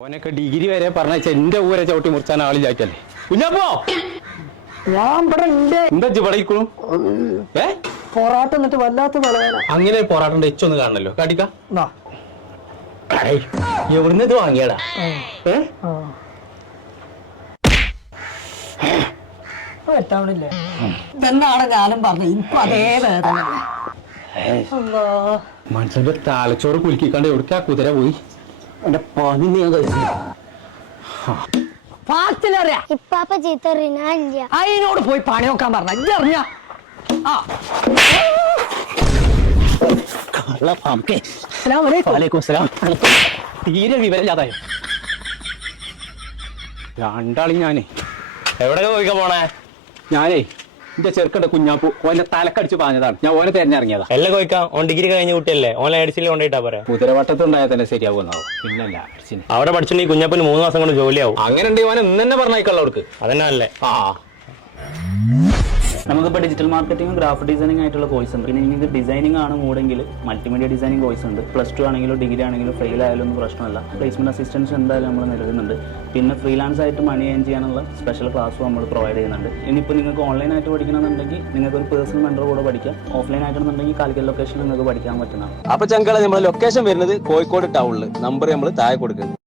ഓനൊക്കെ degree വരെ പറഞ്ഞ എന്റെ ഊരെ ചവിട്ടി മുറിച്ചാൻ ആളില്ലാക്കല്ലേ. കുഞ്ഞപ്പോ ഞാൻ ഇവിടെ ഉണ്ട് എന്താ ഇവിടെ ഇരിക്കണു? ഏ? പൊറാട്ട എന്നിട്ട് വല്ലാത്ത അങ്ങനെ പൊറാട്ടന്റെ എച്ചൊന്ന് കാണണല്ലോ. കാട്ടിക്ക. നാ. എവിടുന്ന് ഇത് വാങ്ങിയടാ? ഏ? ഇതെന്നാണ് ഞാനും പറഞ്ഞത്. ഇപ്പൊ അതേ വേദന. മനുഷ്യന്റെ തലച്ചോറ് കുലുക്കിക്കാണ്ട് എവിടേക്കാ കുതിര പോയി? എന്റെ പണി നീ ഞാൻ കഴിച്ചു ഫാസ്റ്റിലറിയാ ഇപ്പാപ്പ ചീത്ത അതിനോട് പോയി പണി നോക്കാൻ പറഞ്ഞ. ഇജ്ജറിഞ്ഞ ആ. അസ്സലാമു അലൈക്കും. തീരെ വിവരമില്ലാതായി രണ്ടാളി ഞാനേ. എവിടെ പോയിക്കാ പോണേ? ഞാനേ എന്റെ ചെറുക്കണ്ട കുഞ്ഞാപ്പു ഓന്റെ തലക്കടിച്ച് പാഞ്ഞതാണ്. ഞാൻ ഓനെ തെരഞ്ഞിറങ്ങിയതാ. എല്ലാം കോയിക്കാം ഓൺ ഡിഗ്രി കഴിഞ്ഞ കുട്ടിയല്ലേ? ഓൺ എഡിസിൽ കൊണ്ടിട്ടാ പറയാ കുതിരവട്ടത്തുണ്ടായാൽ തന്നെ ശരിയാവുന്നാവും പിന്നല്ല അടിച്ചിന്. അവിടെ പഠിച്ചിട്ടുണ്ടെങ്കിൽ കുഞ്ഞാപ്പിന് മൂന്ന് മാസം കൊണ്ട് ജോലിയാവും. അങ്ങനെ ഉണ്ട് ഓനെ ഇന്ന് തന്നെ പറഞ്ഞേക്കുള്ള അവർക്ക് അതന്നെ അല്ലേ ആ. നമുക്കിപ്പോൾ ഡിജിറ്റൽ മാർക്കറ്റിംഗും ഗ്രാഫിക് ഡിസൈനിങ് ആയിട്ടുള്ള കോഴ്സ് ഉണ്ട്. പിന്നെ നിങ്ങൾക്ക് ഡിസൈനിങ് ആണ് മൂടെങ്കിൽ മൾട്ടിമീഡിയ ഡിസൈനിങ് കോഴ്സ് ഉണ്ട്. പ്ലസ് ടു ആണെങ്കിലും ഡിഗ്രി ആണെങ്കിലും ഫെയിൽ ആയാലും ഒന്നും പ്രശ്നമല്ല. പ്ലേസ്മെന്റ് അസിസ്റ്റൻസ് എന്തായാലും നമ്മൾ നൽകുന്നുണ്ട്. പിന്നെ ഫ്രീലാൻസ് ആയിട്ട് മണി ഏൺ ചെയ്യാനുള്ള സ്പെഷ്യൽ ക്ലാസ്സും നമ്മൾ പ്രൊവൈഡ് ചെയ്യുന്നുണ്ട്. ഇനിയിപ്പോൾ നിങ്ങൾക്ക് ഓൺലൈൻ ആയിട്ട് പഠിക്കണമെന്നുണ്ടെങ്കിൽ നിങ്ങൾക്ക് ഒരു പേഴ്സണൽ മെന്റർ കൂടെ പഠിക്കാം. ഓഫ്ലൈൻ ആയിട്ടുണ്ടെങ്കിൽ കാലിക്കൽ ലൊക്കേഷൻ നിങ്ങൾക്ക് പഠിക്കാൻ പറ്റുന്നതാണ്. അപ്പൊ ചങ്കള നമ്മുടെ ലൊക്കേഷൻ വരുന്നത് കോഴിക്കോട് ടൗണിൽ നമ്പർ നമ്മൾ താഴെ കൊടുക്കുന്നത്